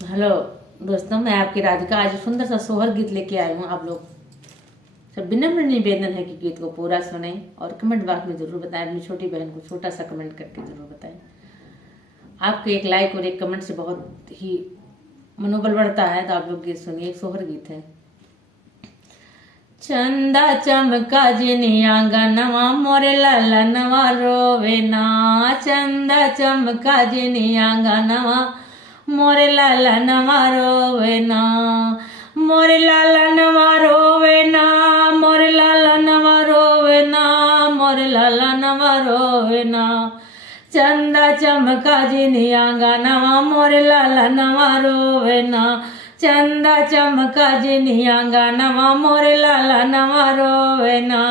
Hello दोस्तों, मैं आपकी राधिका आज सुंदर सा सोहर गीत लेके आई हूँ। आप लोग सब विनम्र निवेदन है कि गीत को पूरा सुनें और कमेंट बॉक्स में जरूर बताएं। अपनी छोटी बहन को छोटा सा कमेंट करके जरूर बताएं। आपके एक लाइक और एक कमेंट से बहुत ही मनोबल बढ़ता है। तो आप लोग गीत सुनिए। एक सोहर गीत है। चंदा चमका जिनिया गनवा मोरे लाला नवा रोवे ना। चंदा चमका जिनिया गनवा मोरे लाला नवा रोवे ना। मोरे लाला नवा रोवे ना। मोरे लाला नवा रोवे ना। मोरे लाला नवा रोवे ना। चंदा चमका जिनिया गनवा मोरे लाला नवा रोवे ना। चंदा चमका जिनिया गनवा मोरे लाला नवा रोवे ना।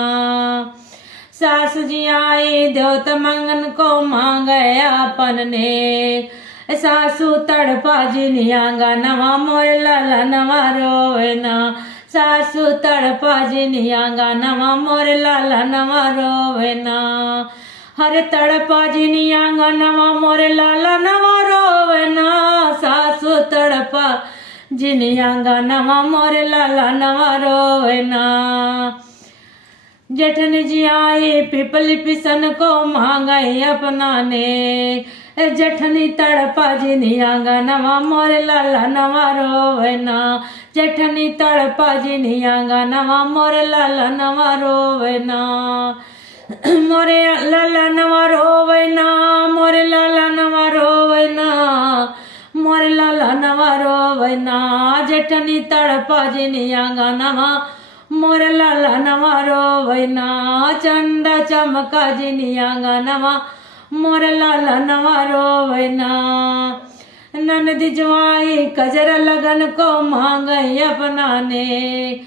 सासु जी आई देवत मंगन को मांगे अपन ने। सासु तड़पा जिनिया गनवा मोरे लाला नवा रोवे ना। सासु तड़पा जिनिया गनवा मोरे लाला नवा रोवे ना। हरे तड़पा जिनिया गनवा मोरे लाला नवा रोवे ना। सासु तड़पा जिनिया गनवा मोरे लाला नवा रोवे ना। जेठन जी आई पिपली पिसन को मांगे अपना ने। जेठनी तड़पा जिनिया गनवा मोरे लाला नवा रोवे ना। जेठनी तड़पा जिनिया गनवा मोरे लाला नवा रोवे ना। मोरे लाला नवा रोवे ना। मोरे लाला नवा रोवे ना। मोरे लाला नवा रोवे ना। जेठनी तड़पा जिनिया गनवा मोरे लाला नवा रोवे ना। चंदा चमका जिनिया गनवा मोरे लाला नवा रोवे ना। ननदी जवाई कजर लगन को मांगे अपना ने।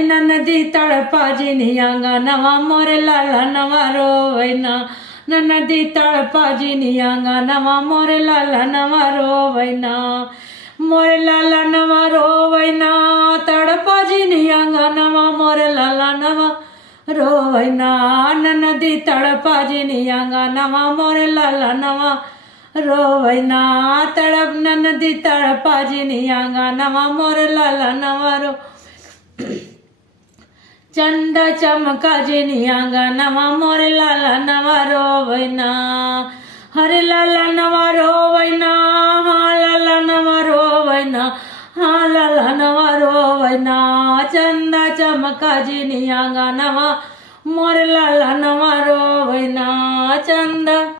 ननदी तड़पा जिनिया गनवा मोरे लाला नवा रोवे ना। ननदी तड़पा जिनिया गनवा मोरे लाला नवा रोवे ना। मोरे लाला नवा रोवे ना। तड़पा जिनिया गनवा मोरे लाला नवा रोवे ना। ननदी तड़पा जिनिया गनवा मोरे लाला नवा रोवे ना। तड़प ननदी तड़पा जिनिया गनवा मोरे लाला नवा रो। चंदा चमका जिनिया गनवा मोरे लाला नवा रोवे ना। हरे लाला नवा रोवे ना। हाँ लाला नवा रोवे ना। हाँ लाला नवा रोवे ना। चंदा चमका जिनिया गनवा मोरे लाला नवा रोवे ना। चंदा